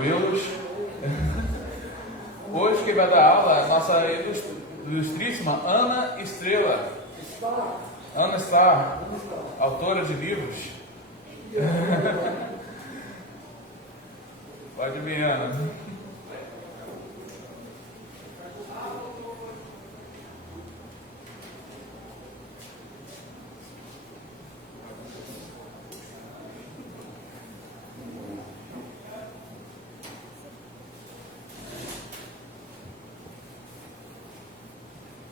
tranquilos. Hoje quem vai dar aula é a nossa ilustríssima Ana Estrela. Ana Starr, autora de livros. Pode vir, Ana.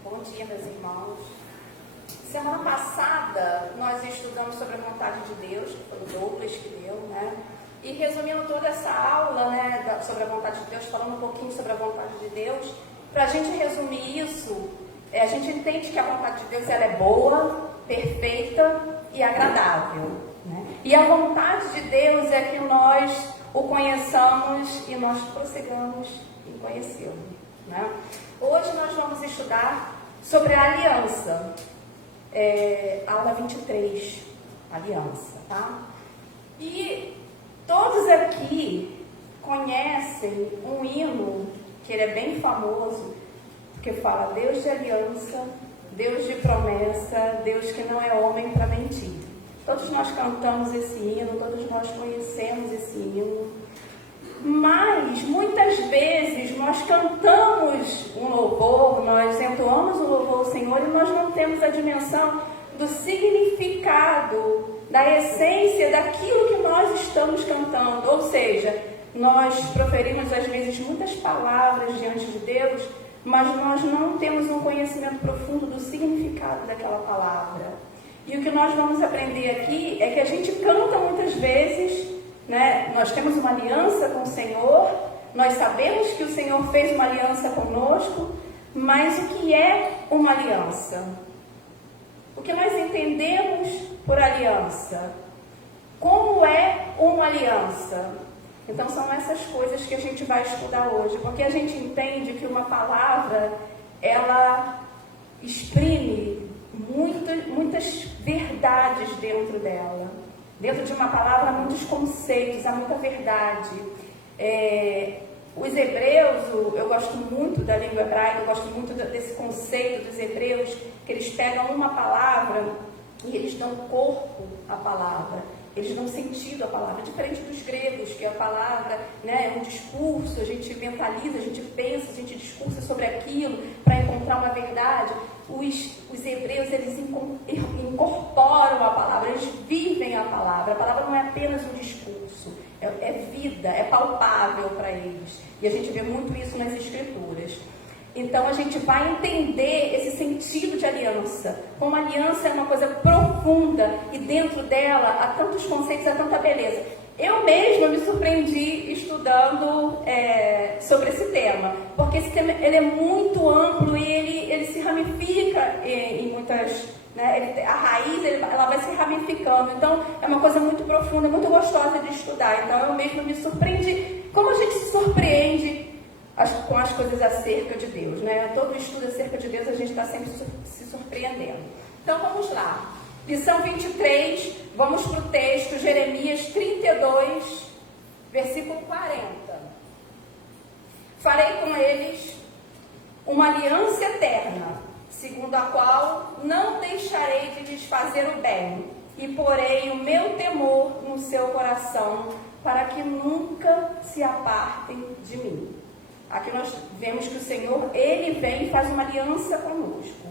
Bom dia, meus irmãos. Semana passada nós estudamos sobre a vontade de Deus, que foi o Douglas que deu, né? E resumindo toda essa aula, né, sobre a vontade de Deus, falando um pouquinho sobre a vontade de Deus, para a gente resumir isso, a gente entende que a vontade de Deus ela é boa, perfeita e agradável, né? E a vontade de Deus é que nós o conheçamos e nós prossigamos em conhecê-lo, né? Hoje nós vamos estudar sobre a aliança, aula 23, aliança, tá? E todos aqui conhecem um hino, que ele é bem famoso, que fala Deus de aliança, Deus de promessa, Deus que não é homem para mentir. Todos nós cantamos esse hino, todos nós conhecemos esse hino. Mas, muitas vezes, nós cantamos um louvor, nós entoamos um louvor ao Senhor e nós não temos a dimensão do significado, da essência daquilo que nós estamos cantando. Ou seja, nós proferimos, às vezes, muitas palavras diante de Deus, mas nós não temos um conhecimento profundo do significado daquela palavra. E o que nós vamos aprender aqui é que a gente canta muitas vezes, né? Nós temos uma aliança com o Senhor, nós sabemos que o Senhor fez uma aliança conosco, mas o que é uma aliança? O que nós entendemos por aliança? Como é uma aliança? Então são essas coisas que a gente vai estudar hoje, porque a gente entende que uma palavra, ela exprime muitas verdades dentro dela. Dentro de uma palavra há muitos conceitos, há muita verdade. Os hebreus, eu gosto muito da língua hebraica, eu gosto muito desse conceito dos hebreus, que eles pegam uma palavra e eles dão corpo à palavra, eles dão sentido à palavra, diferente dos gregos, que a palavra, né, é um discurso, a gente mentaliza, a gente pensa, a gente discursa sobre aquilo para encontrar uma verdade. Os hebreus, eles incorporam a palavra, eles vivem a palavra não é apenas um discurso, é vida, é palpável para eles, e a gente vê muito isso nas escrituras. Então a gente vai entender esse sentido de aliança, como a aliança é uma coisa profunda, e dentro dela há tantos conceitos, há tanta beleza. Eu mesma me surpreendi estudando sobre esse tema, porque esse tema ele é muito amplo e ele se ramifica em muitas, né, a raiz ela vai se ramificando, então é uma coisa muito profunda, muito gostosa de estudar. Então eu mesma me surpreendi, como a gente se surpreende com as coisas acerca de Deus, né? Todo estudo acerca de Deus a gente está sempre se surpreendendo. Então vamos lá. Lição 23, vamos para o texto, Jeremias 32, versículo 40. Farei com eles uma aliança eterna, segundo a qual não deixarei de lhes fazer o bem, e porei o meu temor no seu coração, para que nunca se apartem de mim. Aqui nós vemos que o Senhor, Ele vem e faz uma aliança conosco.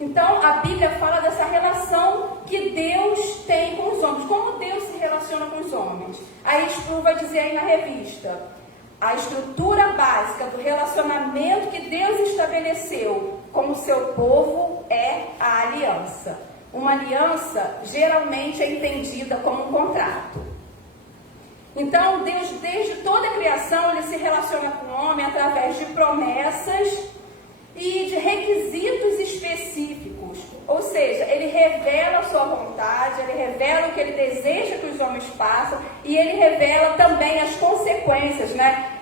Então, a Bíblia fala dessa relação que Deus tem com os homens. Como Deus se relaciona com os homens? A Spru vai dizer aí na revista, a estrutura básica do relacionamento que Deus estabeleceu com o seu povo é a aliança. Uma aliança geralmente é entendida como um contrato. Então, Deus, desde toda a criação, Ele se relaciona com o homem através de promessas e de requisitos específicos, ou seja, Ele revela a sua vontade, Ele revela o que Ele deseja que os homens façam, e Ele revela também as consequências, né?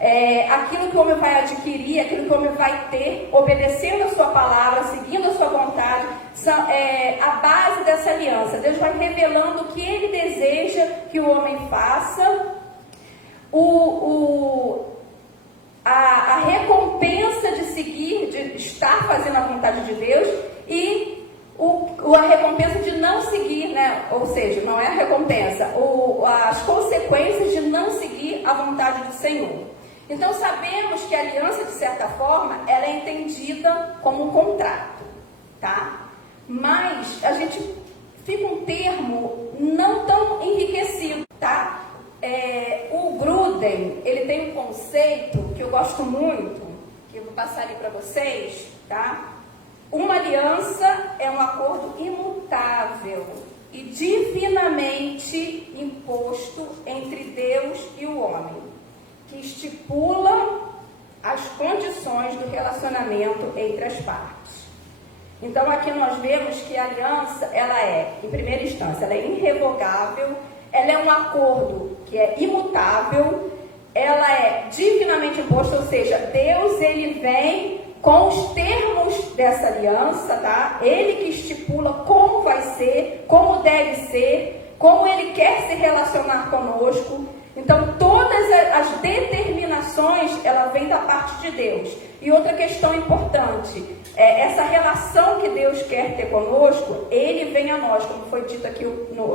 Aquilo que o homem vai adquirir, aquilo que o homem vai ter, obedecendo a sua palavra, seguindo a sua vontade, a base dessa aliança. Deus vai revelando o que Ele deseja que o homem faça. vontade do Senhor. Então sabemos que a aliança, de certa forma, ela é entendida como um contrato, tá? Mas a gente fica um termo não tão enriquecido, tá? O Gruden, ele tem um conceito que eu gosto muito, que eu vou passar ali para vocês, tá? Uma aliança é um acordo imutável e divinamente imposto entre Deus e o homem, que estipula as condições do relacionamento entre as partes. Então aqui nós vemos que a aliança, ela é, em primeira instância, ela é irrevogável, ela é um acordo que é imutável, ela é divinamente imposta, ou seja, Deus, ele vem com os termos dessa aliança, tá? Ele que estipula como vai ser, como deve ser, como ele quer se relacionar conosco. Então, todas as determinações, ela vem da parte de Deus. E outra questão importante, essa relação que Deus quer ter conosco, ele vem a nós, como foi dito aqui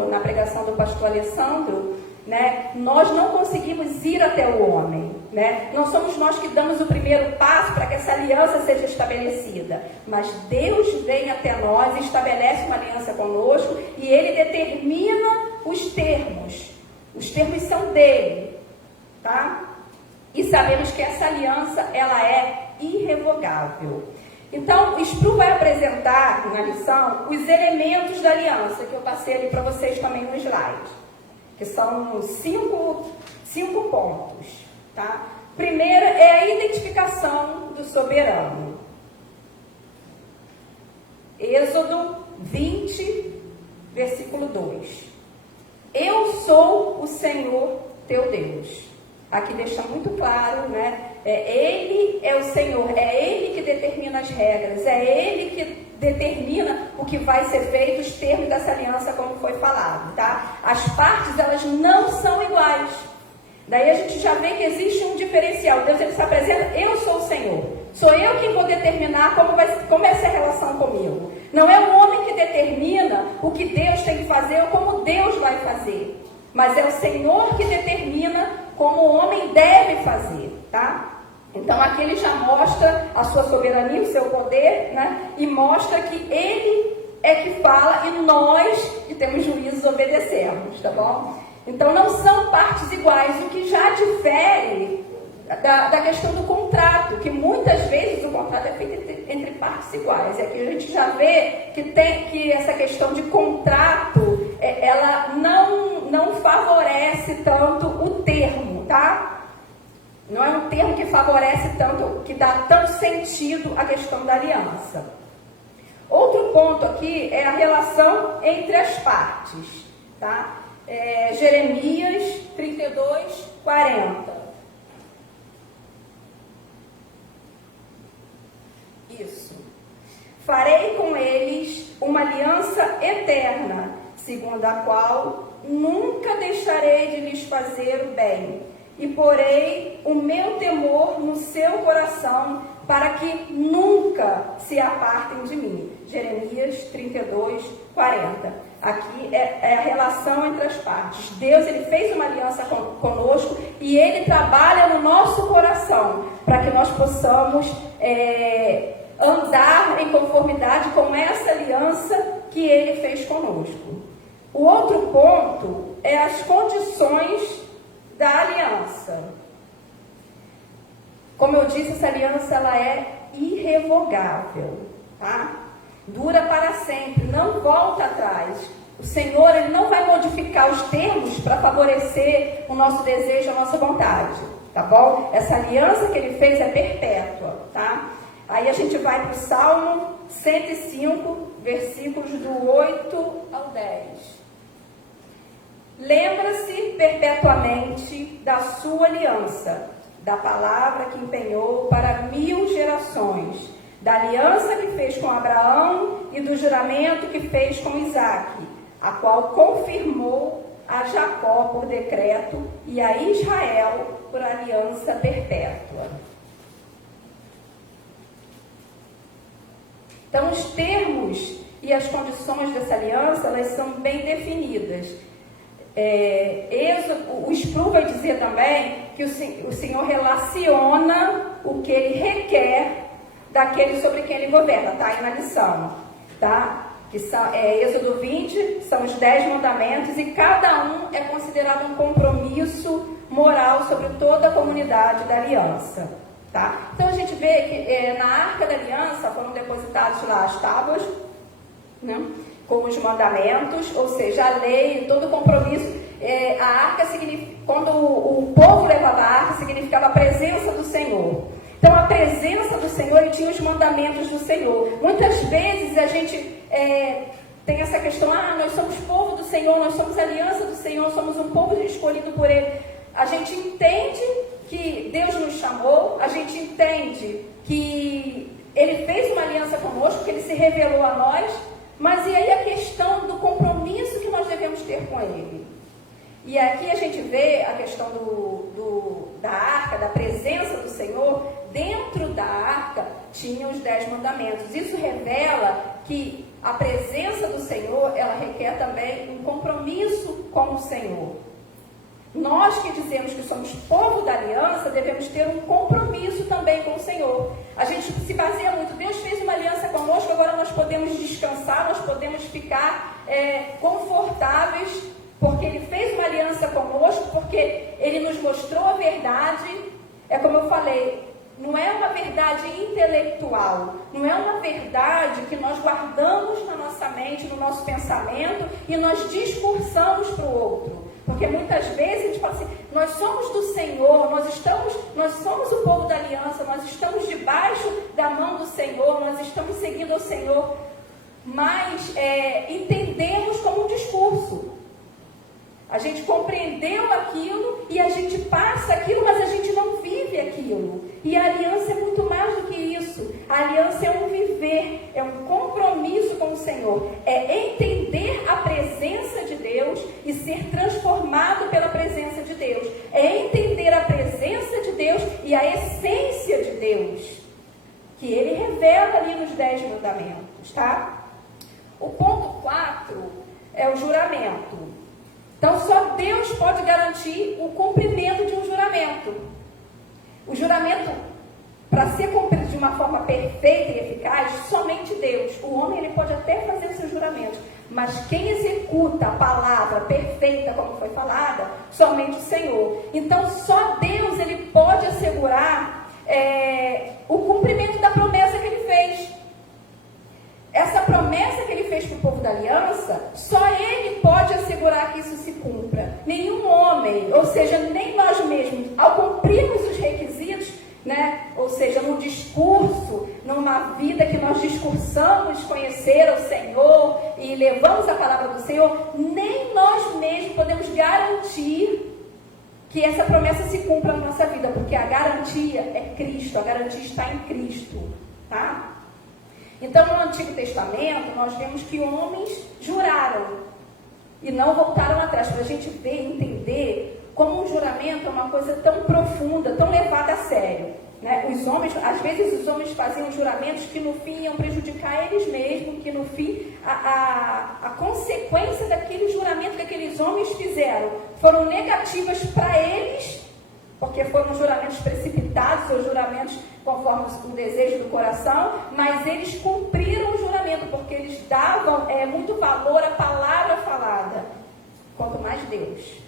na pregação do pastor Alessandro, né? Nós não conseguimos ir até o homem, né? Não somos nós que damos o primeiro passo para que essa aliança seja estabelecida, mas Deus vem até nós e estabelece uma aliança conosco e ele determina os termos. Os termos são dele, tá? E sabemos que essa aliança, ela é irrevogável. Então, o Spru vai apresentar na lição os elementos da aliança, que eu passei ali para vocês também no slide, que são cinco pontos, tá? Primeiro é a identificação do soberano. Êxodo 20, versículo 2. Eu sou o Senhor teu Deus. Aqui deixa muito claro, né? Ele é o Senhor, é Ele que determina as regras, é Ele que determina o que vai ser feito, os termos dessa aliança, como foi falado, tá? As partes, elas não são iguais. Daí a gente já vê que existe um diferencial. Deus, ele se apresenta, eu sou o Senhor. Sou eu quem vou determinar como é essa relação comigo. Não é o homem que determina o que Deus tem que fazer ou como Deus vai fazer. Mas é o Senhor que determina como o homem deve fazer, tá? Então aqui ele já mostra a sua soberania, o seu poder, né? E mostra que ele é que fala e nós, que temos juízos, obedecemos, tá bom? Então não são partes iguais, o que já difere da questão do contrato, que muitas vezes o contrato é feito entre partes iguais. E aqui a gente já vê que essa questão de contrato, ela não favorece tanto o termo, tá? Não é um termo que favorece tanto, que dá tanto sentido à questão da aliança. Outro ponto aqui é a relação entre as partes, tá? Jeremias 32, 40. Isso. Farei com eles uma aliança eterna, segundo a qual nunca deixarei de lhes fazer o bem, e porei o meu temor no seu coração, para que nunca se apartem de mim. Jeremias 32, 40. Aqui é a relação entre as partes. Deus, ele fez uma aliança conosco e ele trabalha no nosso coração para que nós possamos andar em conformidade com essa aliança que ele fez conosco. O outro ponto é as condições da aliança. Como eu disse, essa aliança, ela é irrevogável, tá? Dura para sempre, não volta atrás. O Senhor, ele não vai modificar os termos para favorecer o nosso desejo, a nossa vontade, tá bom? Essa aliança que ele fez é perpétua, tá? Aí a gente vai para o Salmo 105, versículos do 8 ao 10. Lembra-se perpetuamente da sua aliança, da palavra que empenhou para 1000 gerações, da aliança que fez com Abraão e do juramento que fez com Isaque, a qual confirmou a Jacó por decreto e a Israel por aliança perpétua. Então, os termos e as condições dessa aliança, elas são bem definidas. O Sproul vai dizer também que o Senhor relaciona o que Ele requer daquele sobre quem Ele governa, tá? Aí na lição, tá? Que são, Êxodo 20, são os 10 mandamentos, e cada um é considerado um compromisso moral sobre toda a comunidade da aliança, tá? Então a gente vê que na Arca da Aliança foram depositados lá as tábuas, né, com os mandamentos, ou seja, a lei, todo o compromisso. A arca significa, quando o povo levava a arca, significava a presença do Senhor. Então a presença do Senhor, e tinha os mandamentos do Senhor. Muitas vezes a gente tem essa questão, nós somos povo do Senhor, nós somos aliança do Senhor, somos um povo escolhido por Ele. A gente entende que Deus nos chamou, a gente entende que Ele fez uma aliança conosco, que Ele se revelou a nós, mas e aí a questão do compromisso que nós devemos ter com Ele? E aqui a gente vê a questão da arca, da presença do Senhor. Dentro da arca tinha os 10 mandamentos. Isso revela que a presença do Senhor, ela requer também um compromisso com o Senhor. Nós que dizemos que somos povo da aliança, devemos ter um compromisso também com o Senhor. A gente se baseia muito, Deus fez uma aliança conosco, agora nós podemos descansar, nós podemos ficar confortáveis, porque Ele fez uma aliança conosco, porque Ele nos mostrou a verdade. É como eu falei, não é uma verdade intelectual, não é uma verdade que nós guardamos na nossa mente, no nosso pensamento, e nós discursamos para o outro. Porque muitas vezes a gente fala assim, nós somos do Senhor, nós somos o povo da aliança, nós estamos debaixo da mão do Senhor, nós estamos seguindo o Senhor, mas entendemos como um discurso. A gente compreendeu aquilo e a gente passa aquilo, mas a gente não vive aquilo. E a aliança é muito mais do que isso. A aliança é um viver, é um compromisso com o Senhor. É entender a presença de Deus e ser transformado pela presença de Deus. É entender a presença de Deus e a essência de Deus, que Ele revela ali nos 10 mandamentos, tá? O ponto 4 é o juramento. Então, só Deus pode garantir o cumprimento de um juramento. O juramento, para ser cumprido de uma forma perfeita e eficaz, somente Deus. O homem, ele pode até fazer os seus juramentos, mas quem executa a palavra perfeita, como foi falada, somente o Senhor. Então, só Deus, ele pode assegurar o cumprimento da promessa que Ele fez. Essa promessa que Ele fez para o povo da aliança, só Ele pode assegurar que isso se cumpra. Nenhum homem, ou seja, nem nós mesmos, ao cumprirmos os requisitos, né, ou seja, no discurso, numa vida que nós discursamos conhecer o Senhor e levamos a palavra do Senhor, nem nós mesmos podemos garantir que essa promessa se cumpra na nossa vida, porque a garantia é Cristo, a garantia está em Cristo, tá? Então, no Antigo Testamento, nós vemos que homens juraram e não voltaram atrás, para a gente ver e entender como um juramento é uma coisa tão profunda, tão levada a sério, né? Os homens, às vezes os homens faziam juramentos que no fim iam prejudicar eles mesmos, que no fim a consequência daquele juramento que aqueles homens fizeram foram negativas para eles, porque foram juramentos precipitados, ou juramentos conforme o desejo do coração, mas eles cumpriram o juramento, porque eles davam muito valor à palavra falada. Quanto mais Deus.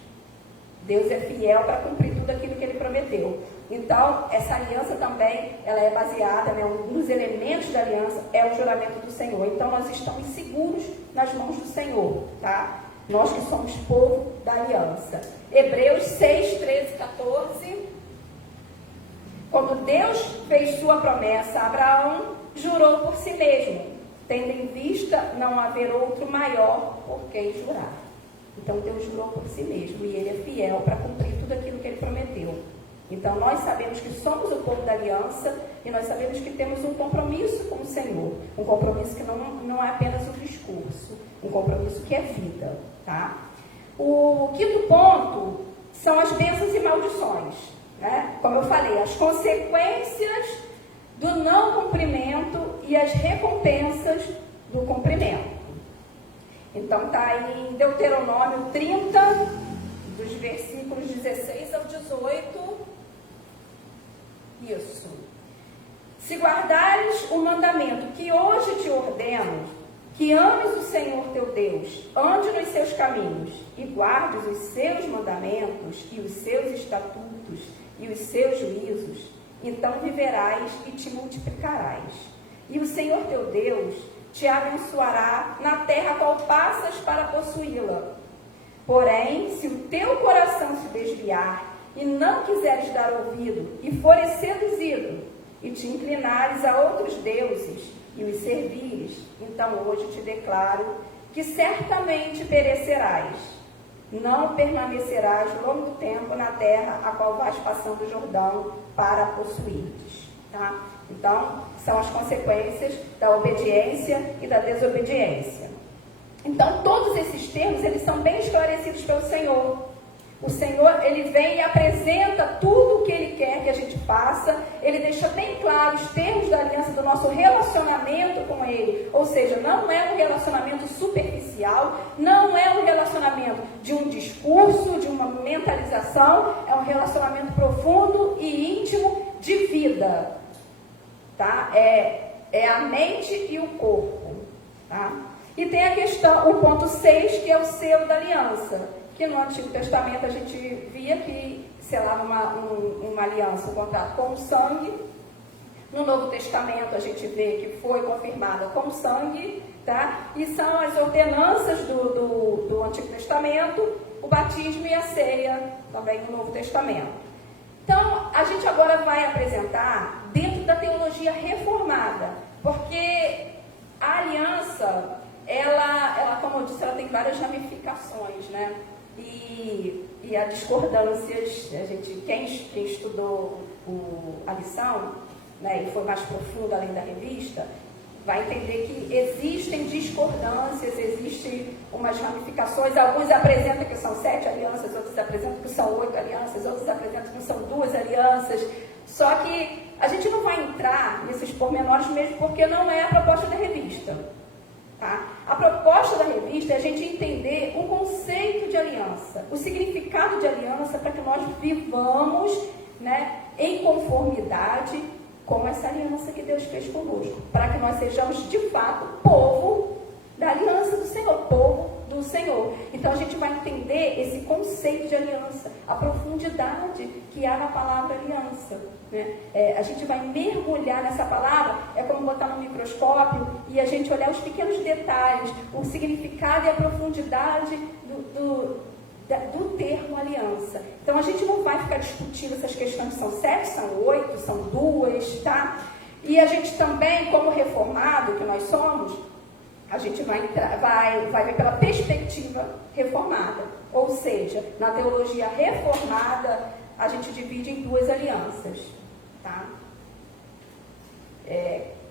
Deus é fiel para cumprir tudo aquilo que Ele prometeu. Então, essa aliança também, ela é baseada, né, um dos elementos da aliança é o juramento do Senhor. Então, nós estamos seguros nas mãos do Senhor, tá? Nós que somos povo da aliança. Hebreus 6, 13 e 14. Quando Deus fez sua promessa a Abraão, jurou por si mesmo, tendo em vista não haver outro maior por quem jurar. Então Deus jurou por si mesmo e Ele é fiel para cumprir tudo aquilo que Ele prometeu. Então nós sabemos que somos o povo da aliança e nós sabemos que temos um compromisso com o Senhor. Um compromisso que não é apenas um discurso, um compromisso que é vida, tá? O quinto ponto são as bênçãos e maldições, né? Como eu falei, as consequências do não cumprimento e as recompensas do cumprimento. Então está aí em Deuteronômio 30, dos versículos 16 ao 18. Isso. Se guardares o mandamento que hoje te ordeno, que ames o Senhor teu Deus, ande nos seus caminhos e guardes os seus mandamentos e os seus estatutos e os seus juízos, então viverás e te multiplicarás. E o Senhor teu Deus te abençoará na terra a qual passas para possuí-la. Porém, se o teu coração se desviar e não quiseres dar ouvido e fores seduzido e te inclinares a outros deuses e os servires, então hoje te declaro que certamente perecerás. Não permanecerás longo tempo na terra a qual vais passando o Jordão para possuires. Tá? Então, são as consequências da obediência e da desobediência. Então, todos esses termos, eles são bem esclarecidos pelo Senhor. O Senhor, ele vem e apresenta tudo o que ele quer que a gente faça. Ele deixa bem claro os termos da aliança do nosso relacionamento com ele. Ou seja, não é um relacionamento superficial, não é um relacionamento de um discurso, de uma mentalização, é um relacionamento profundo e íntimo de vida. Tá? É a mente e o corpo. Tá? E tem a questão, o ponto 6, que é o selo da aliança. Que no Antigo Testamento a gente via que selava uma aliança, um contrato com o sangue. No Novo Testamento a gente vê que foi confirmada com o sangue, tá? E são as ordenanças do Antigo Testamento, o batismo e a ceia, também no Novo Testamento. Então, a gente agora vai apresentar dentro da teologia reformada, porque a aliança, ela como eu disse, ela tem várias ramificações, né? E há discordâncias. Quem estudou a lição, né, e foi mais profundo além da revista, vai entender que existem discordâncias, existem umas ramificações. Alguns apresentam que são 7 alianças, outros apresentam que são 8 alianças, outros apresentam que são 2 alianças. Só que a gente não vai entrar nesses pormenores mesmo, porque não é a proposta da revista. Tá? A proposta da revista é a gente entender o conceito de aliança, o significado de aliança, para que nós vivamos, né, em conformidade com essa aliança que Deus fez conosco, para que nós sejamos de fato povo da aliança do Senhor, povo do Senhor. Então a gente vai entender esse conceito de aliança, a profundidade que há na palavra aliança, né? A gente vai mergulhar nessa palavra, é como botar no microscópio e a gente olhar os pequenos detalhes, o significado e a profundidade do termo aliança. Então a gente não vai ficar discutindo essas questões, são 7, são 8, são 2, tá? E a gente também, como reformado que nós somos, a gente vai ver pela perspectiva reformada. Ou seja, na teologia reformada, a gente divide em 2 alianças, tá?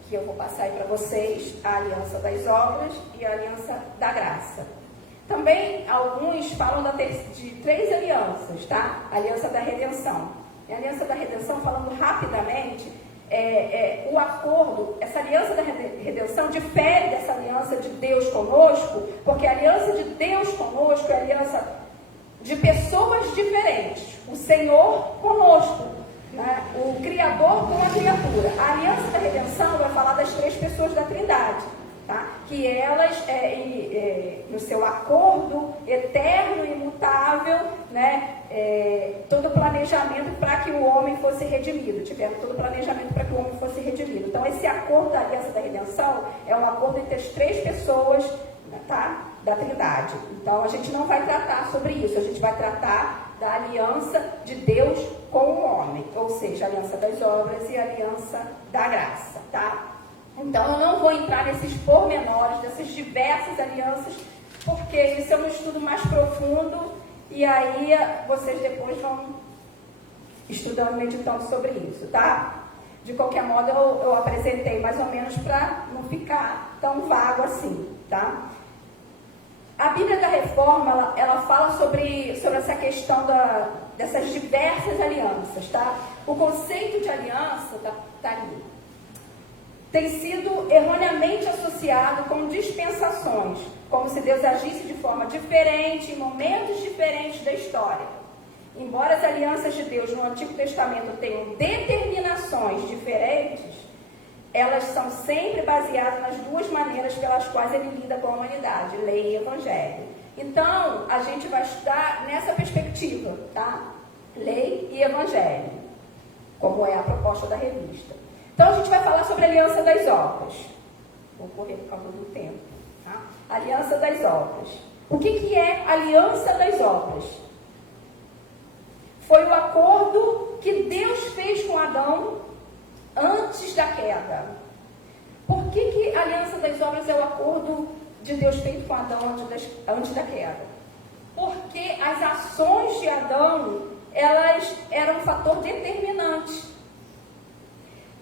Que eu vou passar aí para vocês, a aliança das obras e a aliança da graça. Também alguns falam de 3 alianças, tá? A aliança da redenção. E a aliança da redenção, falando rapidamente, o acordo, essa aliança da redenção difere dessa aliança de Deus conosco, porque a aliança de Deus conosco é a aliança de pessoas diferentes. O Senhor conosco, né? O Criador com a criatura. A aliança da redenção vai falar das 3 pessoas da Trindade, tá? Que elas, no seu acordo eterno e imutável, né? Todo o planejamento para que o homem fosse redimido, tiveram todo o planejamento para que o homem fosse redimido. Então esse acordo da aliança da redenção é um acordo entre as 3 pessoas, tá? Da Trindade. Então a gente não vai tratar sobre isso, a gente vai tratar da aliança de Deus com o homem, ou seja, a aliança das obras e a aliança da graça, tá? Então eu não vou entrar nesses pormenores dessas diversas alianças, porque isso é um estudo mais profundo. E aí vocês depois vão estudando, meditando sobre isso, tá? De qualquer modo, eu apresentei mais ou menos para não ficar tão vago assim, tá? A Bíblia da Reforma, ela fala sobre essa questão dessas diversas alianças, tá? O conceito de aliança tá ali. Tem sido erroneamente associado com dispensações, como se Deus agisse de forma diferente, em momentos diferentes da história. Embora as alianças de Deus no Antigo Testamento tenham determinações diferentes, elas são sempre baseadas nas duas maneiras pelas quais ele lida com a humanidade, lei e evangelho. Então, a gente vai estudar nessa perspectiva, tá? Lei e evangelho, como é a proposta da revista. Então, a gente vai falar sobre a aliança das obras. Vou correr por causa do tempo, tá? Aliança das obras. O que é a aliança das obras? Foi o acordo que Deus fez com Adão antes da queda. Por que a aliança das obras é o acordo de Deus feito com Adão antes da queda? Porque as ações de Adão, elas eram um fator determinante.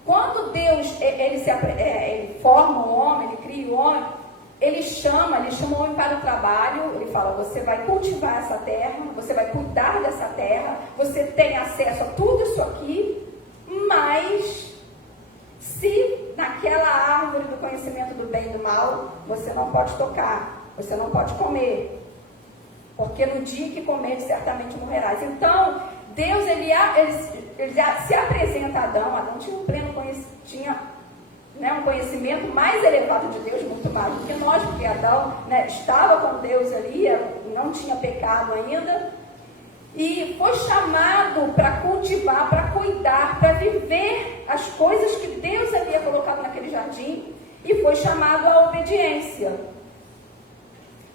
Quando Deus ele forma o homem, ele cria o homem, ele chama o homem para o trabalho, ele fala, você vai cultivar essa terra, você vai cuidar dessa terra, você tem acesso a tudo isso aqui, mas se naquela árvore do conhecimento do bem e do mal, você não pode tocar, você não pode comer, porque no dia que comer, certamente morrerás. Então, Deus, ele se apresenta a Adão tinha um pleno conhecimento, um conhecimento mais elevado de Deus, muito mais do que nós, porque Adão estava com Deus ali, não tinha pecado ainda, e foi chamado para cultivar, para cuidar, para viver as coisas que Deus havia colocado naquele jardim, e foi chamado à obediência.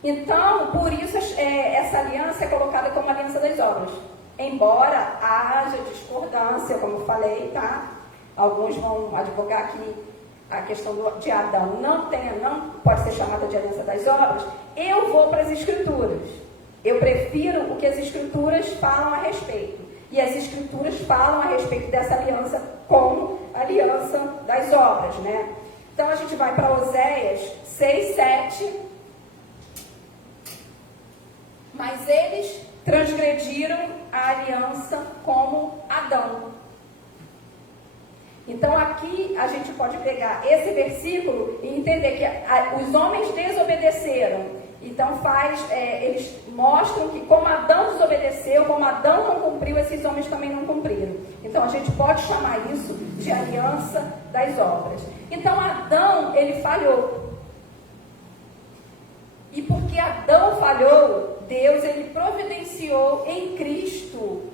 Então, por isso, essa aliança é colocada como aliança das obras. Embora haja discordância, como eu falei, tá? Alguns vão advogar que a questão de Adão não pode ser chamada de aliança das obras. Eu vou para as Escrituras. Eu prefiro o que as Escrituras falam a respeito. E as Escrituras falam a respeito dessa aliança como aliança das obras, né? Então, a gente vai para Oséias 6, 7. Mas eles transgrediram a aliança como Adão. Então aqui a gente pode pegar esse versículo e entender que os homens desobedeceram. Então eles mostram que como Adão desobedeceu, como Adão não cumpriu, esses homens também não cumpriram. Então a gente pode chamar isso de aliança das obras. Então Adão, ele falhou. E porque Adão falhou, Deus, ele providenciou em Cristo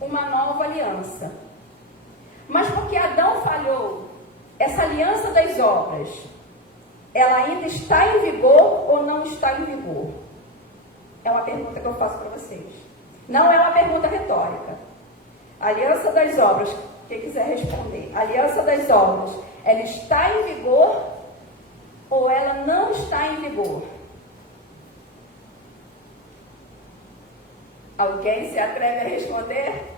uma nova aliança. Mas porque Adão falhou, essa aliança das obras, ela ainda está em vigor ou não está em vigor? É uma pergunta que eu faço para vocês. Não é uma pergunta retórica. A aliança das obras, quem quiser responder, a aliança das obras, ela está em vigor ou ela não está em vigor? Alguém se atreve a responder?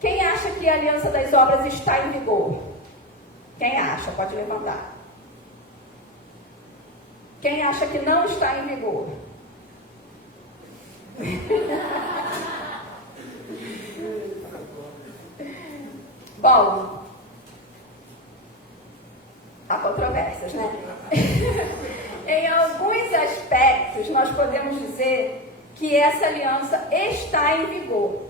Quem acha que a aliança das obras está em vigor? Quem acha? Pode levantar. Quem acha que não está em vigor? Bom, há controvérsias, né? Em alguns aspectos, nós podemos dizer que essa aliança está em vigor.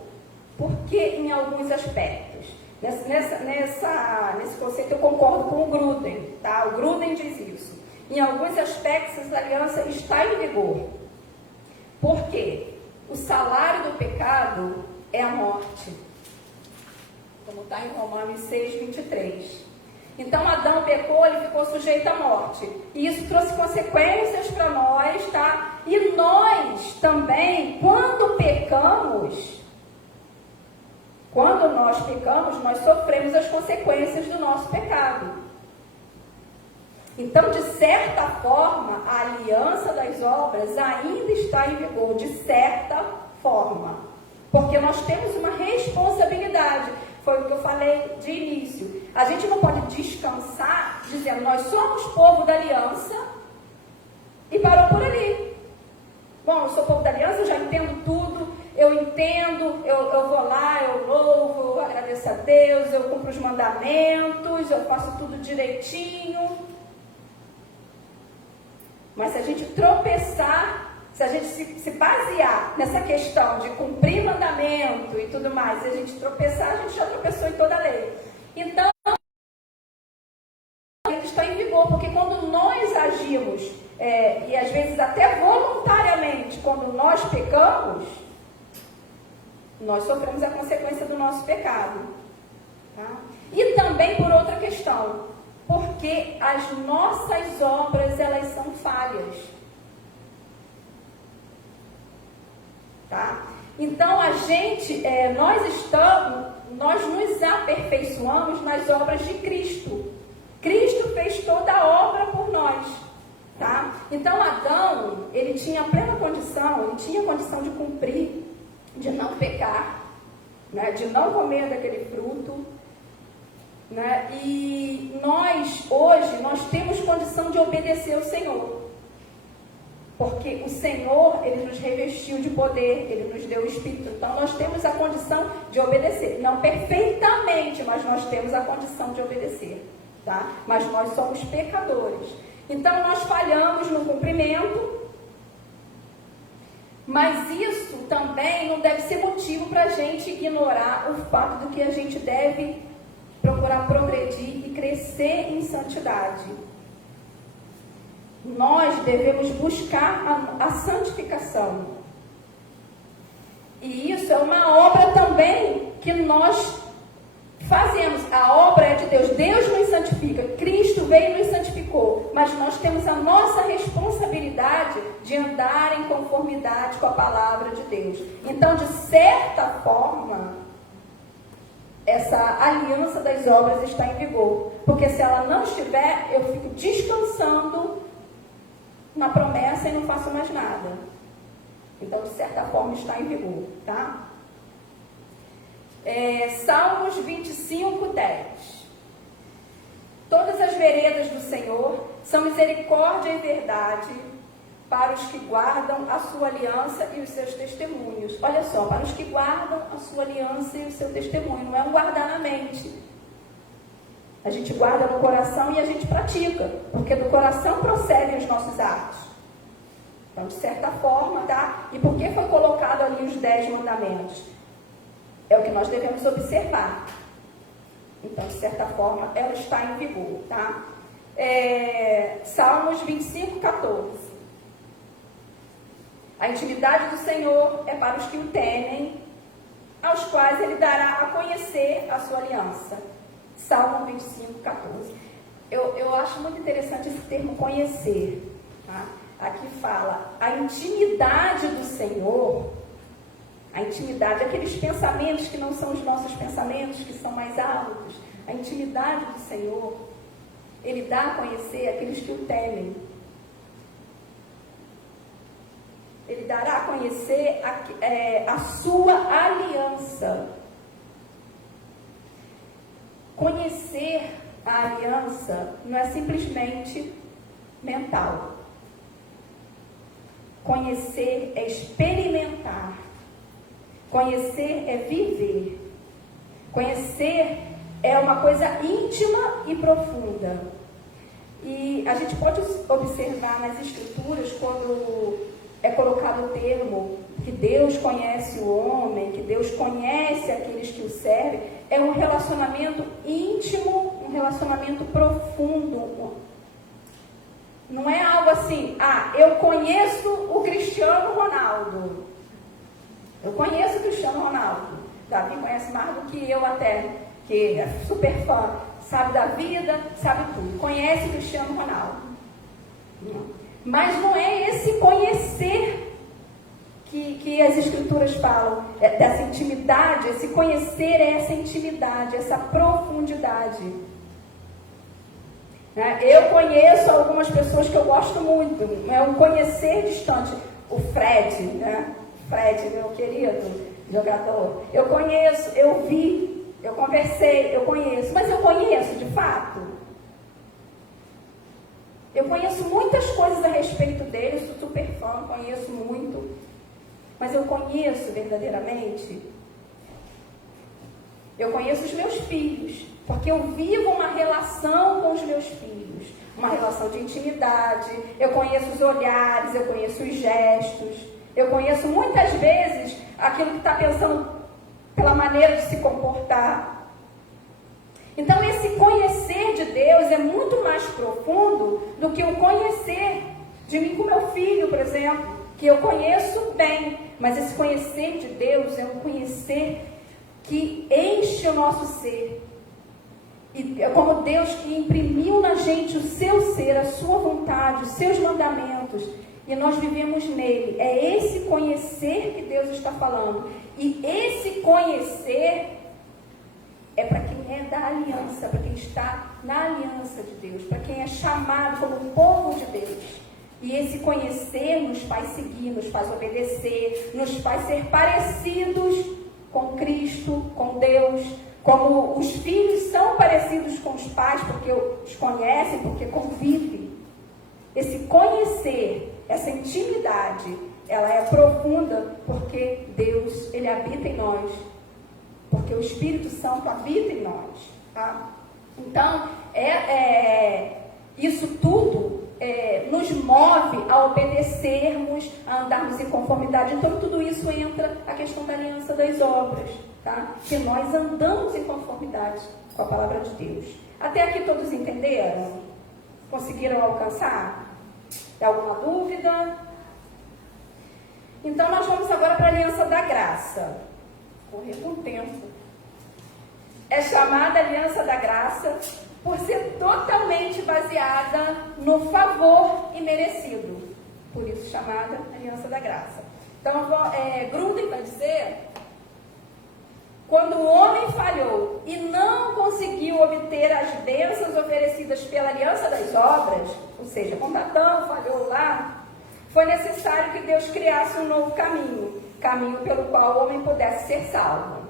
Por que em alguns aspectos? Nesse conceito eu concordo com o Gruden, tá? O Gruden diz isso. Em alguns aspectos, essa aliança está em vigor. Por quê? O salário do pecado é a morte. Como está em Romanos 6, 23. Então, Adão pecou, ele ficou sujeito à morte. E isso trouxe consequências para nós, tá? E nós também, quando nós pecamos, nós sofremos as consequências do nosso pecado. Então, de certa forma, a aliança das obras ainda está em vigor, de certa forma. Porque nós temos uma responsabilidade. Foi o que eu falei de início. A gente não pode descansar dizendo, nós somos povo da aliança e parou por ali. Bom, eu sou povo da aliança, eu já entendo tudo, eu entendo, eu vou lá, eu louvo, eu agradeço a Deus, eu cumpro os mandamentos, eu faço tudo direitinho. Mas se a gente tropeçar, se a gente se basear nessa questão de cumprir mandamento e tudo mais, se a gente tropeçar, a gente já tropeçou em toda a lei. Então, ele está em vigor, porque quando nós agimos, e às vezes até voluntariamente, quando nós pecamos, nós sofremos a consequência do nosso pecado. Tá? E também por outra questão, porque as nossas obras, elas são falhas. Tá? Então a gente, nós nos aperfeiçoamos nas obras de Cristo. Cristo fez toda a obra por nós. Tá? Então Adão, ele tinha plena condição, ele tinha condição de cumprir, de não pecar, né? De não comer daquele fruto. Né? E nós, hoje, nós temos condição de obedecer ao Senhor. Porque o Senhor, Ele nos revestiu de poder, Ele nos deu o Espírito. Então, nós temos a condição de obedecer. Não perfeitamente, mas nós temos a condição de obedecer. Tá? Mas nós somos pecadores. Então, nós falhamos no cumprimento. Mas isso também não deve ser motivo para a gente ignorar o fato de que a gente deve procurar progredir e crescer em santidade. Nós devemos buscar a santificação. E isso é uma obra também que nós fazemos. A obra é de Deus. Deus nos santifica. Cristo veio e nos santificou. Mas nós temos a nossa responsabilidade de andar em conformidade com a palavra de Deus. Então, de certa forma, essa aliança das obras está em vigor. Porque se ela não estiver, eu fico descansando na promessa e não faço mais nada. Então, de certa forma, está em vigor, tá? Salmos 25, 10. Todas as veredas do Senhor são misericórdia e verdade para os que guardam a sua aliança e os seus testemunhos. Olha só, para os que guardam a sua aliança e o seu testemunho. Não é um guardar na mente. A gente guarda no coração e a gente pratica, porque do coração procedem os nossos atos. Então, de certa forma, tá? E por que foi colocado ali os 10 mandamentos? É o que nós devemos observar. Então, de certa forma, ela está em vigor, tá? Salmos 25, 14. A intimidade do Senhor é para os que o temem, aos quais Ele dará a conhecer a sua aliança. Salmo 25, 14. Eu acho muito interessante esse termo conhecer. Tá? Aqui fala a intimidade do Senhor. A intimidade, aqueles pensamentos que não são os nossos pensamentos, que são mais altos. A intimidade do Senhor, Ele dá a conhecer aqueles que o temem. Ele dará a conhecer a sua aliança. Conhecer a aliança não é simplesmente mental. Conhecer é experimentar. Conhecer é viver. Conhecer é uma coisa íntima e profunda. E a gente pode observar nas Escrituras, quando é colocado o termo que Deus conhece o homem, que Deus conhece aqueles que o servem, é um relacionamento íntimo, um relacionamento profundo. Não é algo assim, eu conheço o Cristiano Ronaldo. Eu conheço o Cristiano Ronaldo. Davi conhece mais do que eu até, que é super fã. Sabe da vida, sabe tudo. Conhece o Cristiano Ronaldo. Mas não é esse conhecer que as Escrituras falam, dessa intimidade. Esse conhecer é essa intimidade, essa profundidade. Eu conheço algumas pessoas que eu gosto muito, é um conhecer distante. O Fred, né? Fred, meu querido jogador, eu conheço, eu vi, eu conversei, eu conheço, mas eu conheço de fato? Eu conheço muitas coisas a respeito dele, sou super fã, conheço muito, mas eu conheço verdadeiramente. Eu conheço os meus filhos, porque eu vivo uma relação com os meus filhos, uma relação de intimidade. Eu conheço os olhares, eu conheço os gestos, eu conheço muitas vezes aquilo que está pensando pela maneira de se comportar. Então esse conhecer de Deus é muito mais profundo do que o conhecer de mim com meu filho, por exemplo, que eu conheço bem, mas esse conhecer de Deus é um conhecer que enche o nosso ser. E é como Deus que imprimiu na gente o seu ser, a sua vontade, os seus mandamentos, e nós vivemos nele. É esse conhecer que Deus está falando. E esse conhecer é para quem é da aliança, para quem está na aliança de Deus, para quem é chamado como um povo de Deus. E esse conhecer nos faz seguir, nos faz obedecer, nos faz ser parecidos com Cristo, com Deus, como os filhos são parecidos com os pais, porque os conhecem, porque convivem. Esse conhecer, essa intimidade, ela é profunda, porque Deus, Ele habita em nós, porque o Espírito Santo habita em nós, tá? Então, isso tudo nos move a obedecermos, a andarmos em conformidade. Então, tudo isso entra a questão da aliança das obras, tá? Que nós andamos em conformidade com a palavra de Deus. Até aqui todos entenderam? Conseguiram alcançar? Tem alguma dúvida? Então, nós vamos agora para a aliança da graça. Correr com o tempo. É chamada aliança da graça por ser totalmente baseada no favor imerecido. Por isso chamada aliança da graça. Então, Gruden vai dizer: quando o homem falhou e não conseguiu obter as bênçãos oferecidas pela aliança das obras, ou seja, quando Adão falhou lá, foi necessário que Deus criasse um novo caminho pelo qual o homem pudesse ser salvo.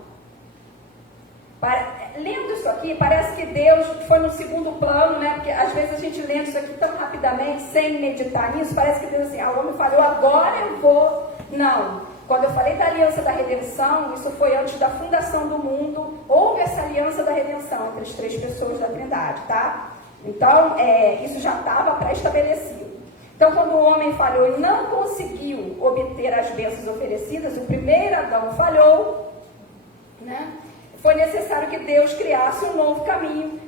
Lendo isso aqui, parece que Deus foi no segundo plano, né? Porque às vezes a gente lendo isso aqui tão rapidamente, sem meditar nisso, parece que Deus assim, o homem falhou, agora eu vou. Não. Quando eu falei da aliança da redenção, isso foi antes da fundação do mundo. Houve essa aliança da redenção entre as três pessoas da Trindade, tá? Então, isso já estava pré-estabelecido. Então, quando o homem falhou e não conseguiu obter as bênçãos oferecidas, o primeiro Adão falhou, né? Foi necessário que Deus criasse um novo caminho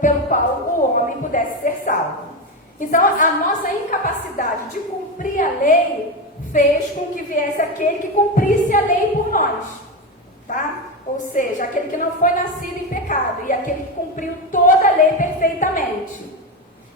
pelo qual o homem pudesse ser salvo. Então, a nossa incapacidade de cumprir a lei fez com que viesse aquele que cumprisse a lei por nós, tá? Ou seja, aquele que não foi nascido em pecado e aquele que cumpriu toda a lei perfeitamente.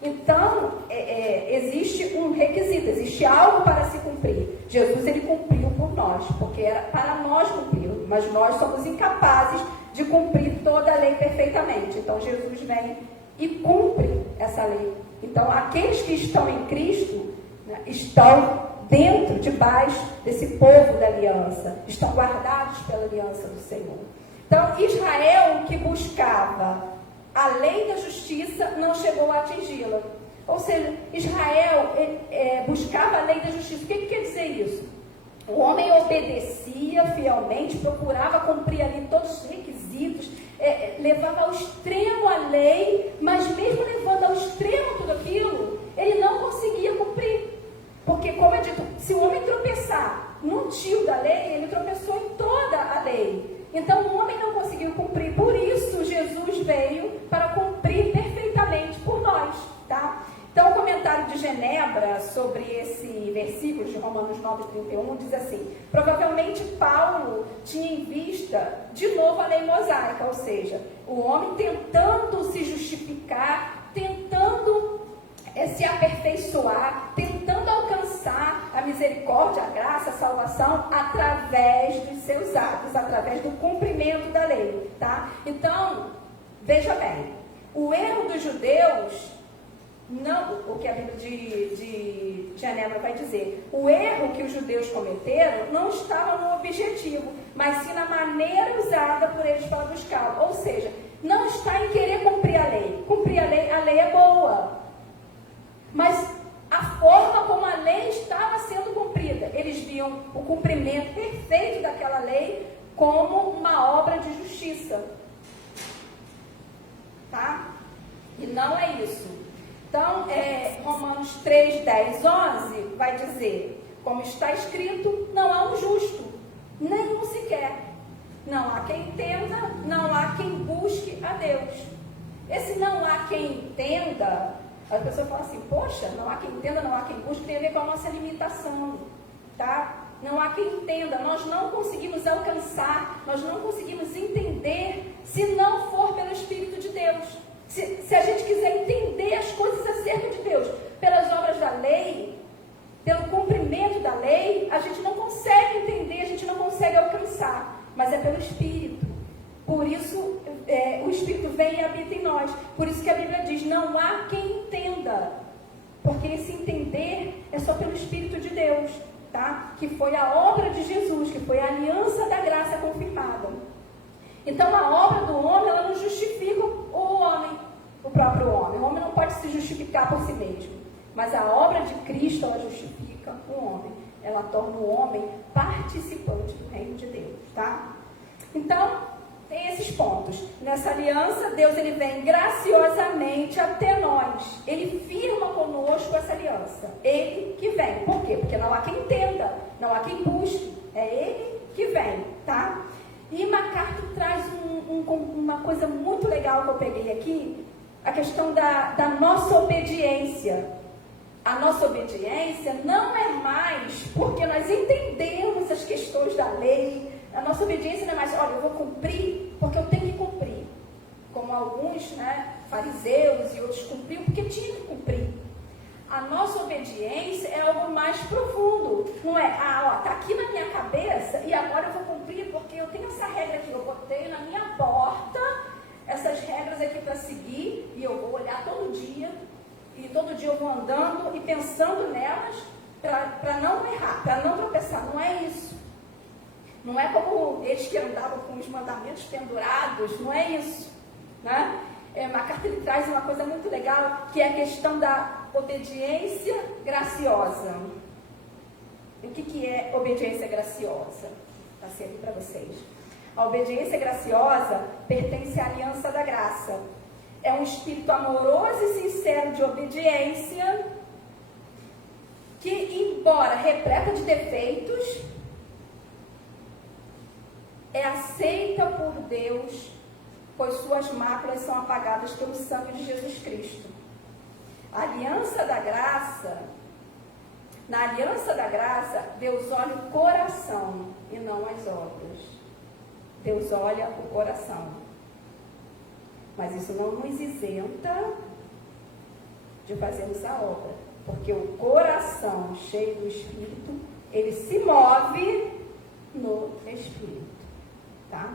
Então, existe um requisito, existe algo para se cumprir. Jesus, ele cumpriu por nós, porque era para nós cumprir, mas nós somos incapazes de cumprir toda a lei perfeitamente. Então, Jesus vem e cumpre essa lei. Então, aqueles que estão em Cristo, né, estão dentro, debaixo desse povo da aliança, estão guardados pela aliança do Senhor. Então, Israel, que buscava a lei da justiça, não chegou a atingi-la. Ou seja, Israel buscava a lei da justiça. O que quer dizer isso? O homem obedecia fielmente, procurava cumprir ali todos os requisitos, levava ao extremo a lei, mas mesmo levando ao extremo tudo aquilo, ele não conseguia cumprir. Porque, como é dito, se o homem tropeçar num tio da lei, ele tropeçou em toda a lei. Então, o homem não conseguiu cumprir. Por isso, Jesus veio para cumprir perfeitamente por nós, tá? Então, o comentário de Genebra sobre esse versículo de Romanos 9:31 diz assim: provavelmente Paulo tinha em vista de novo a lei mosaica, ou seja, o homem tentando se justificar, tentando se aperfeiçoar, tentando alcançar a misericórdia, a graça, a salvação através dos seus atos, através do cumprimento da lei, tá? Então, veja bem, o erro dos judeus, não, o que a Bíblia de Genebra vai dizer, o erro que os judeus cometeram não estava no objetivo, mas sim na maneira usada por eles para buscá-lo. Ou seja, não está em querer cumprir a lei. Cumprir a lei é boa, mas a forma como a lei estava sendo cumprida, eles viam o cumprimento perfeito daquela lei como uma obra de justiça. Tá? E não é isso. Então, Romanos 3, 10, 11 vai dizer, como está escrito, não há um justo, nenhum sequer. Não há quem entenda, não há quem busque a Deus. Esse não há quem entenda, a pessoa fala assim, poxa, não há quem entenda, não há quem busque, tem a ver com a nossa limitação, tá? Não há quem entenda, nós não conseguimos alcançar, nós não conseguimos entender se não for pelo Espírito de Deus. Se a gente quiser entender as coisas acerca de Deus, pelas obras da lei, pelo cumprimento da lei, a gente não consegue entender, a gente não consegue alcançar, mas é pelo Espírito. Por isso, o Espírito vem e habita em nós. Por isso que a Bíblia diz, não há quem entenda, porque esse entender é só pelo Espírito de Deus, tá? Que foi a obra de Jesus, que foi a aliança da graça confirmada. Então, a obra do homem, ela não justifica o homem, o próprio homem. O homem não pode se justificar por si mesmo. Mas a obra de Cristo, ela justifica o homem. Ela torna o homem participante do reino de Deus, tá? Então, tem esses pontos. Nessa aliança, Deus ele vem graciosamente até nós. Ele firma conosco essa aliança. Ele que vem. Por quê? Porque não há quem entenda, não há quem busque. É Ele que vem, tá? E MacArthur traz uma coisa muito legal que eu peguei aqui, a questão da nossa obediência. A nossa obediência não é mais porque nós entendemos as questões da lei. A nossa obediência não é mais, olha, eu vou cumprir porque eu tenho que cumprir. Como alguns, fariseus e outros cumpriam porque tinham que cumprir. A nossa obediência é algo mais profundo. Não é, está aqui na minha cabeça e agora eu vou cumprir porque eu tenho essa regra aqui, eu botei na minha porta essas regras aqui para seguir e eu vou olhar todo dia. E todo dia eu vou andando e pensando nelas para não errar, para não tropeçar. Não é isso. Não é como eles que andavam com os mandamentos pendurados, não é isso. Né? MacArthur ele traz uma coisa muito legal, que é a questão da obediência graciosa. O que é obediência graciosa? Está sendo para vocês. A obediência graciosa pertence à aliança da graça. É um espírito amoroso e sincero de obediência que, embora repleta de defeitos, é aceita por Deus, pois suas máculas são apagadas pelo sangue de Jesus Cristo. A aliança da graça, na aliança da graça, Deus olha o coração e não as obras. Deus olha o coração. Mas isso não nos isenta de fazermos a obra. Porque o coração cheio do Espírito, ele se move no Espírito. Tá?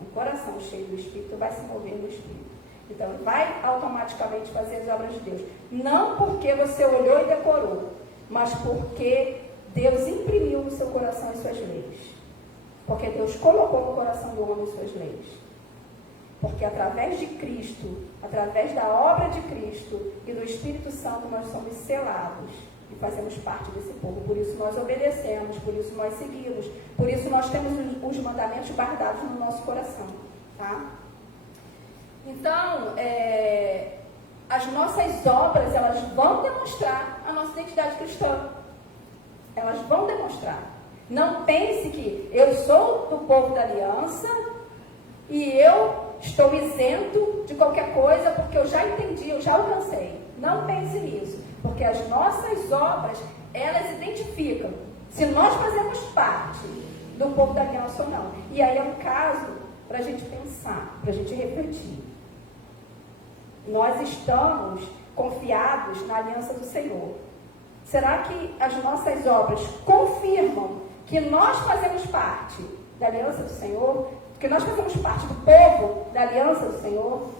O coração cheio do Espírito vai se mover no Espírito. Então, ele vai automaticamente fazer as obras de Deus. Não porque você olhou e decorou, mas porque Deus imprimiu no seu coração as suas leis. Porque Deus colocou no coração do homem as suas leis. Porque através de Cristo, através da obra de Cristo e do Espírito Santo, nós somos selados e fazemos parte desse povo. Por isso nós obedecemos, por isso nós seguimos, por isso nós temos os mandamentos guardados no nosso coração. Tá? Então, as nossas obras, elas vão demonstrar a nossa identidade cristã. Elas vão demonstrar. Não pense que eu sou do povo da aliança e eu estou isento de qualquer coisa porque eu já entendi, eu já alcancei. Não pense nisso, porque as nossas obras, elas identificam se nós fazemos parte do povo da aliança ou não. E aí é um caso para a gente pensar, para a gente refletir. Nós estamos confiados na aliança do Senhor. Será que as nossas obras confirmam que nós fazemos parte da aliança do Senhor? Que nós fazemos parte do povo da aliança do Senhor?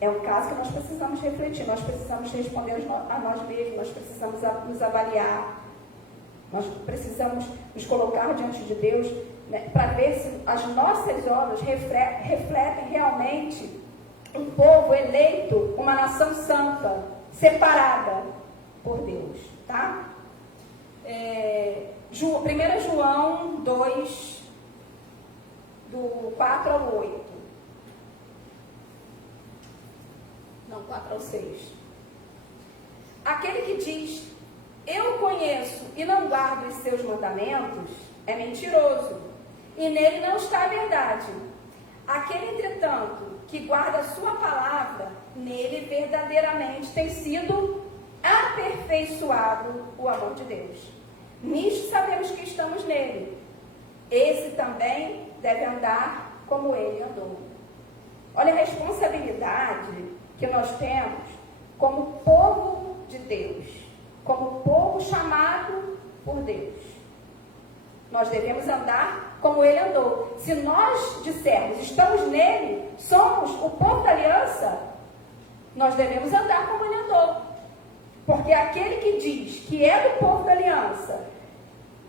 É um caso que nós precisamos refletir, nós precisamos responder a nós mesmos, nós precisamos nos avaliar, nós precisamos nos colocar diante de Deus, né, para ver se as nossas obras refletem realmente um povo eleito, uma nação santa, separada por Deus, tá? 1 João 2, do 4 ao 8. Não, 4 ao 6. Aquele que diz, eu conheço e não guardo os seus mandamentos, é mentiroso, e nele não está a verdade. Aquele, entretanto, que guarda a sua palavra, nele verdadeiramente tem sido aperfeiçoado o amor de Deus. Nisto sabemos que estamos nele. Esse também deve andar como ele andou. Olha a responsabilidade que nós temos como povo de Deus, como povo chamado por Deus. Nós devemos andar como ele andou. Se nós dissermos, estamos nele, somos o povo da aliança, nós devemos andar como ele andou. Porque aquele que diz que é do povo da aliança,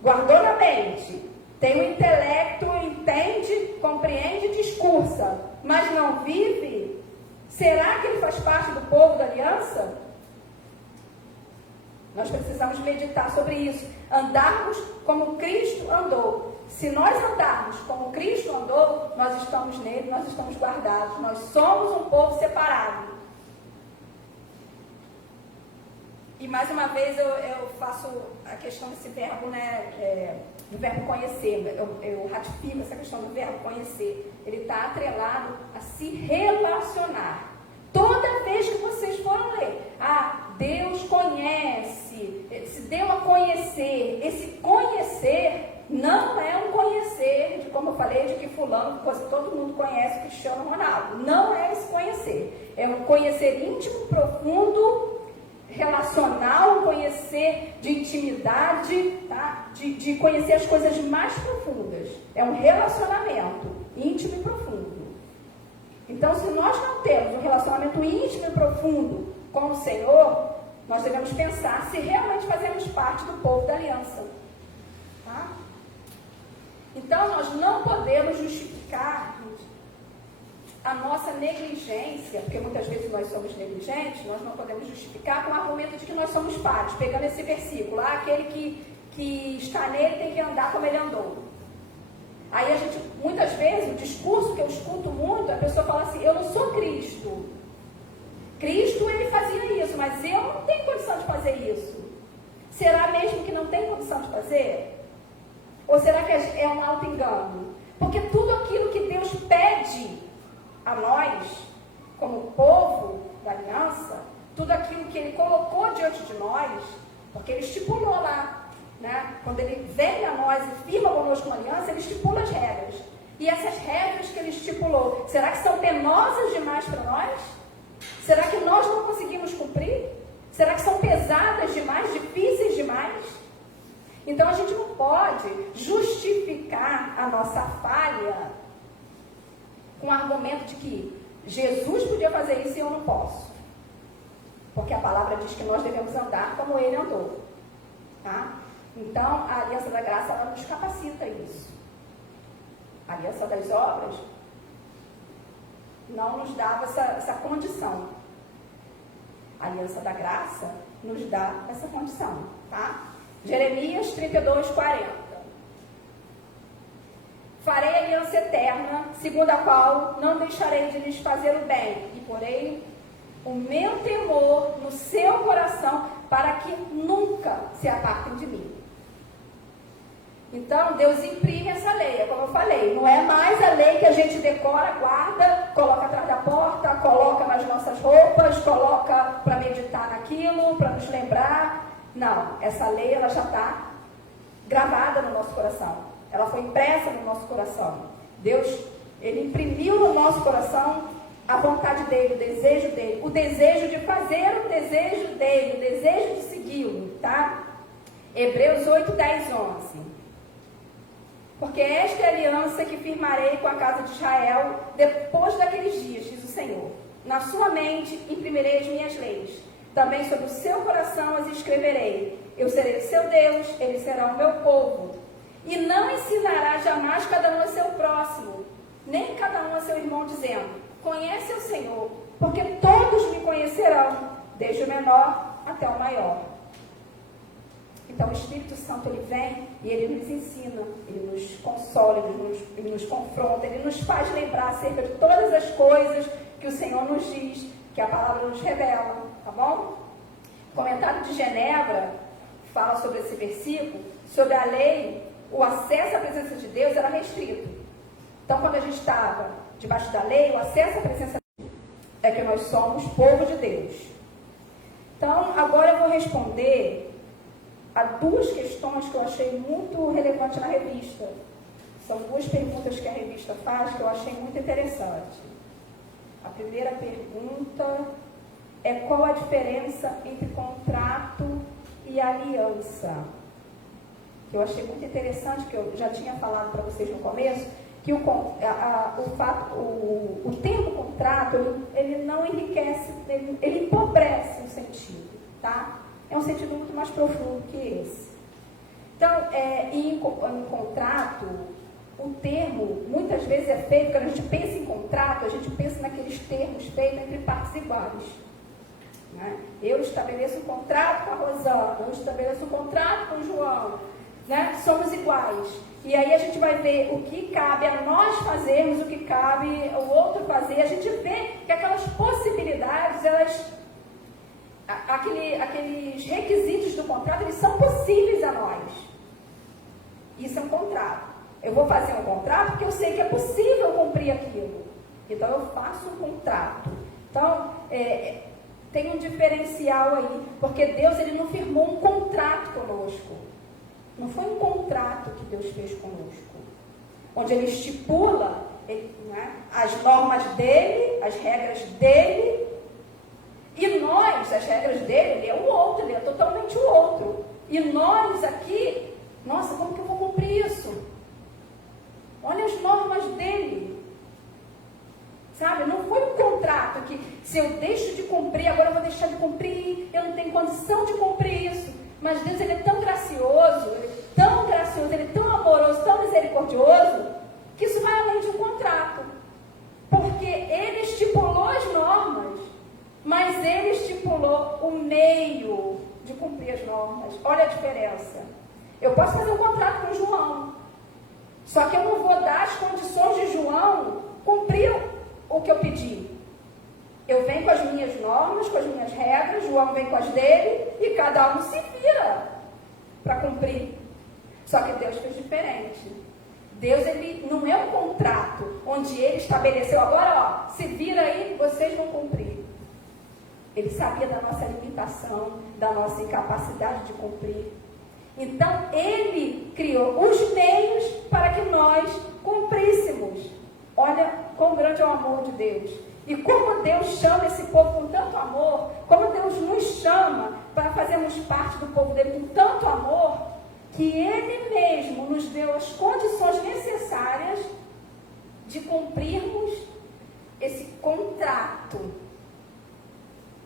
guardou na mente, tem o intelecto, entende, compreende, discursa, mas não vive, será que ele faz parte do povo da aliança? Nós precisamos meditar sobre isso. Andarmos como Cristo andou. Se nós andarmos como Cristo andou, nós estamos nele, nós estamos guardados. Nós somos um povo separado. E mais uma vez eu faço a questão desse verbo, né, do verbo conhecer. Eu ratifico essa questão do verbo conhecer. Ele está atrelado a se relacionar. Toda vez que vocês forem ler, Deus conhece, se deu a conhecer. Esse conhecer não é um conhecer, de como eu falei, de que fulano, todo mundo conhece Cristiano Ronaldo. Não é esse conhecer. É um conhecer íntimo, profundo, relacional, um conhecer de intimidade, tá? De conhecer as coisas mais profundas. É um relacionamento íntimo e profundo. Então, se nós não temos um relacionamento íntimo e profundo com o Senhor, nós devemos pensar se realmente fazemos parte do povo da aliança. Tá? Então, nós não podemos justificar a nossa negligência, porque muitas vezes nós somos negligentes, nós não podemos justificar com o argumento de que nós somos pares, pegando esse versículo, aquele que está nele tem que andar como ele andou. Aí a gente, muitas vezes, o discurso que eu escuto muito, a pessoa fala assim, eu não sou Cristo. Cristo, ele fazia isso, mas eu não tenho condição de fazer isso. Será mesmo que não tem condição de fazer? Ou será que é um auto-engano? Porque tudo aquilo que Deus pede a nós, como povo da aliança, tudo aquilo que ele colocou diante de nós, porque ele estipulou lá, né? Quando ele vem a nós e firma conosco uma aliança, ele estipula as regras. E essas regras que ele estipulou, será que são penosas demais para nós? Será que nós não conseguimos cumprir? Será que são pesadas demais, difíceis demais? Então a gente não pode justificar a nossa falha com o argumento de que Jesus podia fazer isso e eu não posso. Porque a palavra diz que nós devemos andar como ele andou. Tá? Então, a Aliança da Graça, ela nos capacita a isso. A Aliança das Obras não nos dava essa condição. A Aliança da Graça nos dá essa condição. Tá? Jeremias 32, 40. Farei aliança eterna, segundo a qual não deixarei de lhes fazer o bem, e porei o meu temor no seu coração, para que nunca se apartem de mim. Então, Deus imprime essa lei, como eu falei, não é mais a lei que a gente decora, guarda, coloca atrás da porta, coloca nas nossas roupas, coloca para meditar naquilo, para nos lembrar. Não, essa lei ela já está gravada no nosso coração, ela foi impressa no nosso coração. Deus, ele imprimiu no nosso coração a vontade dele, o desejo de fazer o desejo dele, o desejo de segui-lo, tá? Hebreus 8, 10, 11. Porque esta é a aliança que firmarei com a casa de Israel depois daqueles dias, diz o Senhor. Na sua mente imprimirei as minhas leis. Também sobre o seu coração as escreverei. Eu serei o seu Deus, eles serão o meu povo. E não ensinará jamais cada um a seu próximo, nem cada um a seu irmão, dizendo, conhece o Senhor, porque todos me conhecerão, desde o menor até o maior. Então o Espírito Santo ele vem e ele nos ensina, ele nos consola, ele nos confronta, ele nos faz lembrar acerca de todas as coisas que o Senhor nos diz, que a palavra nos revela, tá bom? O comentário de Genebra fala sobre esse versículo, sobre a lei, o acesso à presença de Deus era restrito. Então quando a gente estava debaixo da lei, o acesso à presença de Deus é que nós somos povo de Deus. Então agora eu vou responder há duas questões que eu achei muito relevantes na revista. São duas perguntas que a revista faz que eu achei muito interessante. A primeira pergunta é qual a diferença entre contrato e aliança? Que eu achei muito interessante, que eu já tinha falado para vocês no começo, que o termo contrato, ele não enriquece, ele empobrece o sentido, tá? É um sentido muito mais profundo que esse. Então, em contrato, o termo muitas vezes é feito, quando a gente pensa em contrato, a gente pensa naqueles termos feitos entre partes iguais. Né? Eu estabeleço um contrato com a Rosana, eu estabeleço um contrato com o João, né? Somos iguais. E aí a gente vai ver o que cabe a nós fazermos, o que cabe ao outro fazer. A gente vê que aquelas possibilidades, aqueles requisitos do contrato, eles são possíveis a nós. Isso é um contrato. Eu vou fazer um contrato porque eu sei que é possível cumprir aquilo. Então eu faço um contrato. Então, tem um diferencial aí, porque Deus ele não firmou um contrato conosco. Não foi um contrato que Deus fez conosco, onde Ele estipula as normas dEle, as regras dEle, e nós, as regras dEle, Ele é o outro, Ele é totalmente o outro. E nós aqui, nossa, como que eu vou cumprir isso? Olha as normas dEle. Sabe, não foi um contrato que se eu deixo de cumprir, agora eu vou deixar de cumprir, eu não tenho condição de cumprir isso. Mas Deus ele é tão gracioso, Ele é tão amoroso, tão misericordioso, que isso vai além de um contrato. Porque Ele estipulou as normas, mas Ele estipulou o meio de cumprir as normas. Olha a diferença. Eu posso fazer um contrato com o João, só que eu não vou dar as condições de João cumprir o que eu pedi. Eu venho com as minhas normas, com as minhas regras, João vem com as dele, e cada um se vira para cumprir. Só que Deus fez diferente. Deus, ele não é um contrato onde ele estabeleceu, agora, se vira aí, vocês vão cumprir. Ele sabia da nossa limitação, da nossa incapacidade de cumprir. Então, ele criou os meios para que nós cumpríssemos. Olha quão grande é o amor de Deus. E como Deus chama esse povo com tanto amor, como Deus nos chama para fazermos parte do povo dele com tanto amor, que Ele mesmo nos deu as condições necessárias de cumprirmos esse contrato.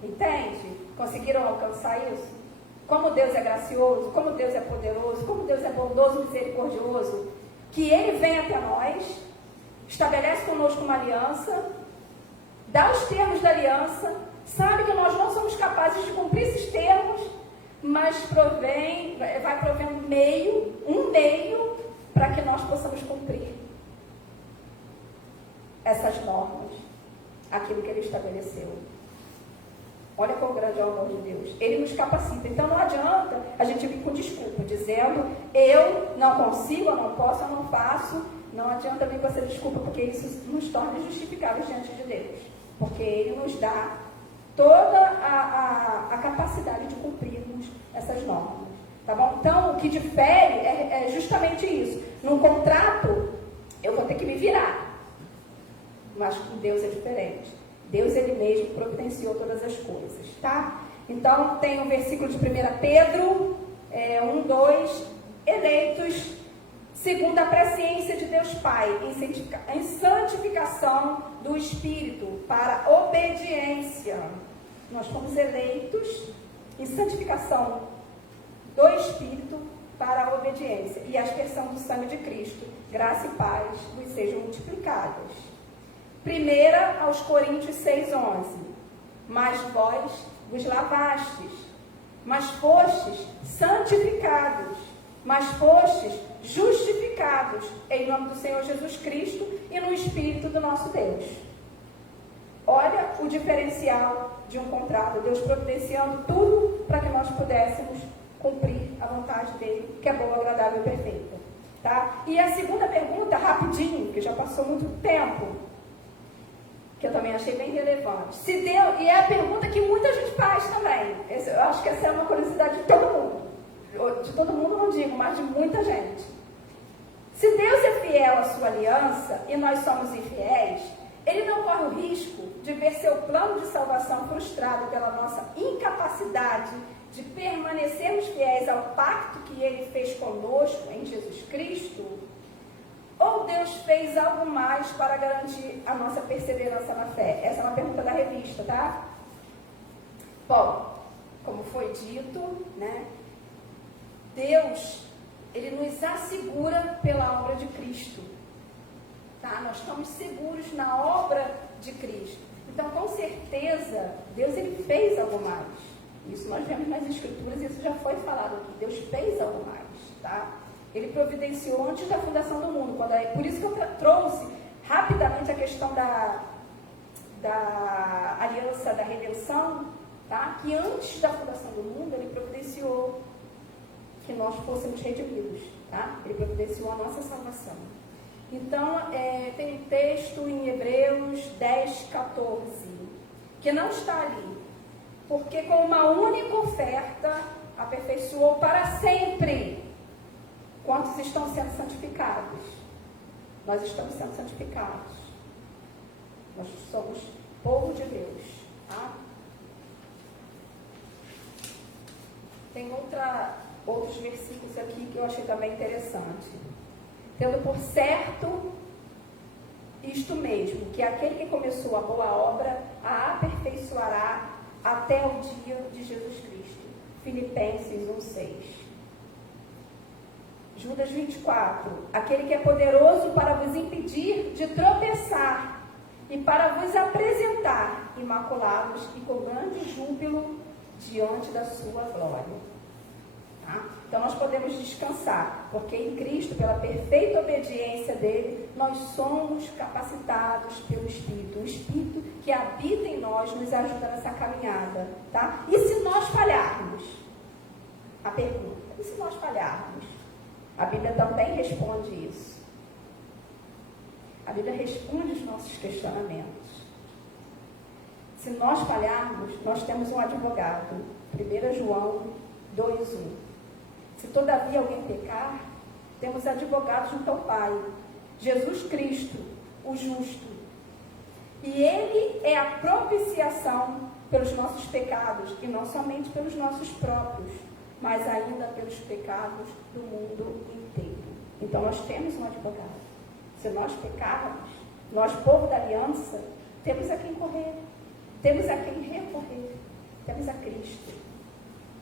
Entende? Conseguiram alcançar isso? Como Deus é gracioso, como Deus é poderoso, como Deus é bondoso, misericordioso, que Ele vem até nós, estabelece conosco uma aliança, dá os termos da aliança, sabe que nós não somos capazes de cumprir esses termos, mas vai provendo um meio para que nós possamos cumprir essas normas, aquilo que Ele estabeleceu. Olha qual grande é o amor de Deus. Ele nos capacita. Então não adianta a gente vir com desculpa, dizendo, eu não consigo, eu não posso, eu não faço. Não adianta vir com essa desculpa, porque isso nos torna justificáveis diante de Deus. Porque Ele nos dá toda a capacidade de cumprirmos essas normas. Tá bom? Então, o que difere é justamente isso. Num contrato, eu vou ter que me virar. Mas com Deus é diferente. Deus, Ele mesmo providenciou todas as coisas. Tá? Então, tem o versículo de 1 Pedro 1, 2, eleitos segundo a presciência de Deus Pai, em santificação do Espírito, para obediência. Nós fomos eleitos em santificação do Espírito para a obediência e a aspersão do sangue de Cristo. Graça e paz vos sejam multiplicadas. 1 Coríntios 6, 11. Mas vós vos lavastes, mas fostes santificados, mas fostes justificados em nome do Senhor Jesus Cristo e no Espírito do nosso Deus. Olha o diferencial de um contrato, Deus providenciando tudo para que nós pudéssemos cumprir a vontade dele, que é boa, agradável e perfeita. Tá? E a segunda pergunta, rapidinho, que já passou muito tempo, que eu também achei bem relevante. Se Deus, e é a pergunta que muita gente faz também. Eu acho que essa é uma curiosidade de todo mundo. De todo mundo não digo, mas de muita gente. Se Deus é fiel à sua aliança e nós somos infiéis, ele não corre o risco de ver seu plano de salvação frustrado pela nossa incapacidade de permanecermos fiéis ao pacto que ele fez conosco em Jesus Cristo? Ou Deus fez algo mais para garantir a nossa perseverança na fé? Essa é uma pergunta da revista, tá? Bom, como foi dito, né? Deus, ele nos assegura pela obra de Cristo. Tá? Nós estamos seguros na obra de Cristo. Então, com certeza, Deus ele fez algo mais. Isso nós vemos nas Escrituras, isso já foi falado aqui. Deus fez algo mais, tá? Ele providenciou antes da fundação do mundo. Por isso que eu trouxe rapidamente a questão da aliança da redenção, tá? Que antes da fundação do mundo, ele providenciou que nós fôssemos redimidos, tá? Ele providenciou a nossa salvação. Então, tem um texto em Hebreus 10, 14, que não está ali. Porque com uma única oferta, aperfeiçoou para sempre quantos estão sendo santificados. Nós estamos sendo santificados. Nós somos povo de Deus. Tá? Tem outros versículos aqui que eu achei também interessante. Tendo por certo isto mesmo, que aquele que começou a boa obra a aperfeiçoará até o dia de Jesus Cristo. Filipenses 1:6. Judas 24. Aquele que é poderoso para vos impedir de tropeçar e para vos apresentar imaculados e com grande júbilo diante da sua glória. Tá? Então nós podemos descansar, porque em Cristo, pela perfeita obediência dele, nós somos capacitados pelo Espírito. O Espírito que habita em nós nos ajuda nessa caminhada. Tá? E se nós falharmos? A pergunta, e se nós falharmos? A Bíblia também responde isso. A Bíblia responde os nossos questionamentos. Se nós falharmos, nós temos um advogado. 1 João 2:1. Se todavia alguém pecar, temos advogado junto ao Pai, Jesus Cristo, o justo. E ele é a propiciação pelos nossos pecados, e não somente pelos nossos próprios, mas ainda pelos pecados do mundo inteiro. Então nós temos um advogado. Se nós pecarmos, nós, povo da aliança, temos a quem correr, temos a quem recorrer, temos a Cristo,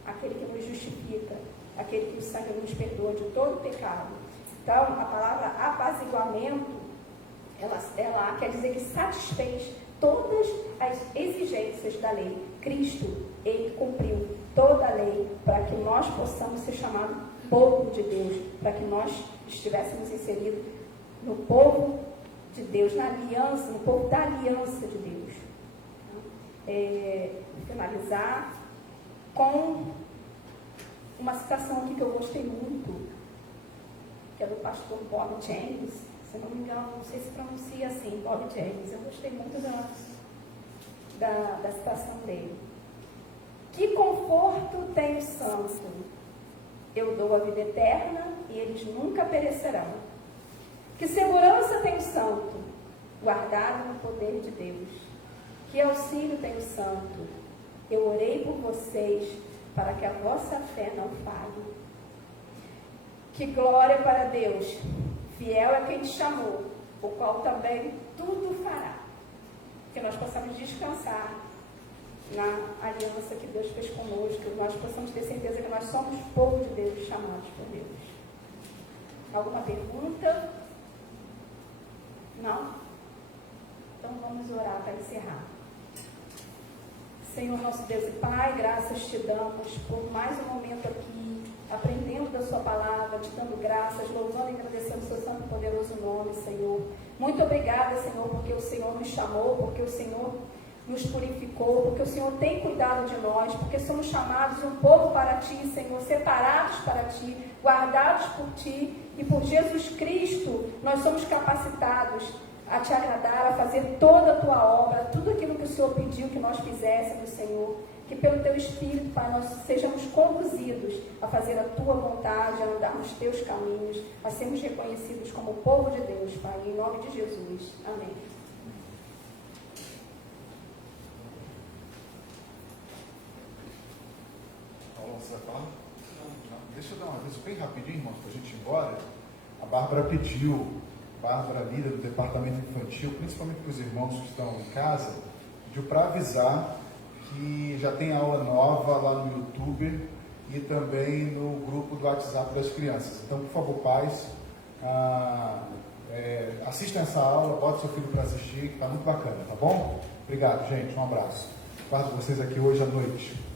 aquele que nos justifica, aquele que o sangue nos perdoa de todo pecado. Então, a palavra apaziguamento, ela quer dizer que satisfez todas as exigências da lei. Cristo, ele cumpriu toda a lei para que nós possamos ser chamados povo de Deus, para que nós estivéssemos inseridos no povo de Deus, na aliança, no povo da aliança de Deus. Vou finalizar com uma citação aqui que eu gostei muito, que é do pastor Bob James, se não me engano, não sei se pronuncia assim, Bob James. Eu gostei muito da citação dele. Que conforto tem o santo? Eu dou a vida eterna e eles nunca perecerão. Que segurança tem o santo? Guardado no poder de Deus. Que auxílio tem o santo? Eu orei por vocês para que a vossa fé não falhe. Que glória para Deus! Fiel é quem te chamou, o qual também tudo fará. Que nós possamos descansar na aliança que Deus fez conosco, que nós possamos ter certeza que nós somos povo de Deus, chamados por Deus. Alguma pergunta? Não? Então vamos orar para encerrar. Senhor, nosso Deus e Pai, graças te damos por mais um momento aqui, aprendendo da sua palavra, te dando graças, louvando e agradecendo o seu santo e poderoso nome, Senhor. Muito obrigada, Senhor, porque o Senhor nos chamou, porque o Senhor nos purificou, porque o Senhor tem cuidado de nós, porque somos chamados um povo para ti, Senhor, separados para ti, guardados por ti, e por Jesus Cristo nós somos capacitados a te agradar, a fazer toda a tua obra, tudo aquilo que o Senhor pediu que nós fizéssemos, Senhor. Que pelo teu Espírito, Pai, nós sejamos conduzidos a fazer a tua vontade, a andar nos teus caminhos, a sermos reconhecidos como povo de Deus, Pai, em nome de Jesus. Amém. Você vai falar? Não. Deixa eu dar um aviso bem rapidinho, irmãos, para a gente ir embora. A Bárbara pediu, Bárbara, líder do departamento infantil, principalmente para os irmãos que estão em casa, pediu para avisar que já tem aula nova lá no YouTube e também no grupo do WhatsApp das crianças. Então, por favor, pais, assistam essa aula, bote seu filho para assistir, que está muito bacana, tá bom? Obrigado, gente, um abraço. Guardo vocês aqui hoje à noite.